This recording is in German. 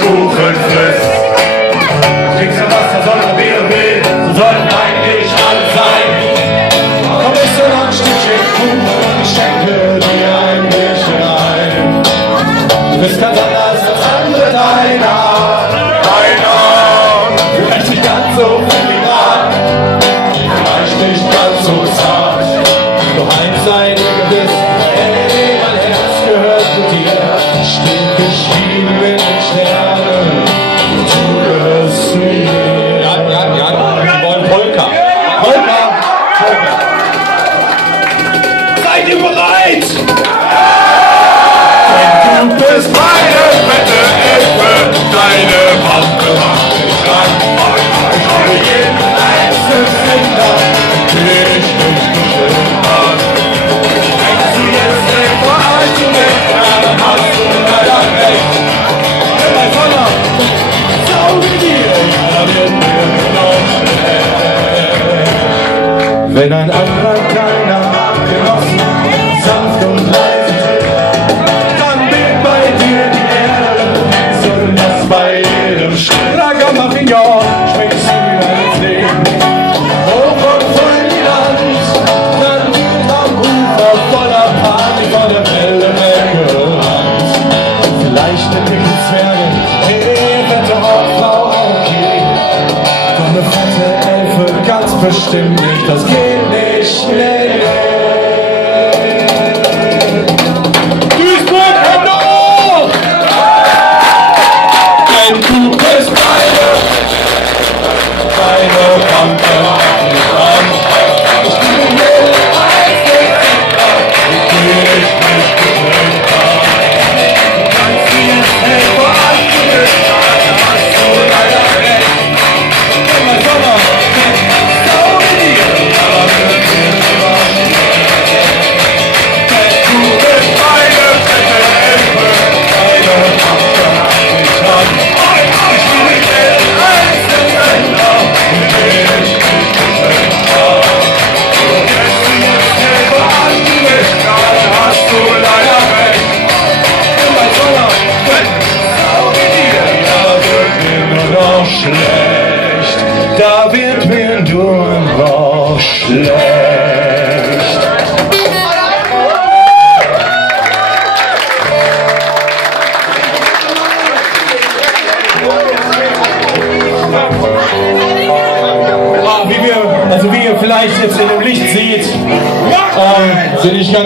Kuchen frisst. Kriegst ja was, da soll man wählen will, so sollten eigentlich alle sein. Komm, ist so noch ein Stückchen Kuchen, ich schenke dir ein bisschen ein. Du bist ganz anders als andere deiner Art. Vielleicht nicht ganz so filigran, vielleicht nicht ganz so zart. Doch eins sei dir gewiss, hey, mein Herz gehört zu dir. Steht geschrieben in den Sternen, du gehörst mir. Ja, wir wollen Polka. Polka. Seid ihr bereit? Denn du bist meine fette Elfe, deine Wampe macht mich lang. Ich will jeden einzelnen Finger, den ich nicht bestimmt hab. Denkst du jetzt nicht, verarschst du mich, dann hast du leider recht. Wenn mein Vater so wie dir, dann wird mir noch schlecht. Wenn ein anderer kleiner Abgenossen sanft und leise tritt, dann bebt bei dir die Erde, so dass bei jedem Schritt la Gamma Finger schmeckst du wieder ins Leben. Hoch und voll in die Hand, dann liegt am Ufer voller Party vor der Welle weggerannt. Vielleicht eine dicke Zwerge, fette Frau okay, doch eine fette Elfe ganz bestimmt nicht, das geht nicht schnell. Duisburg, Hände hoch! Denn du bist meine Wampe macht mich an. Ich will jeden einzelnen Finger, den ich nicht bestimmt hab. Du kannst mir jetzt Helfer anfühlen, dann hast du leider recht. Wenn mein Sommer so wie dir, aber wird mir immer schlecht. Denn du bist meine fette Elfe, deine Wampe macht mich an. Ich will jeden einzelnen Finger, den ich nicht bestimmt hab. Du kannst mir jetzt Helfer anfühlen, dann hast du leider recht. Wenn mein Sommer so wie dir, da wird mir nur noch schlecht. Da wird mir nur noch schlecht. Wie ihr vielleicht jetzt in dem Licht seht, sind nicht ganz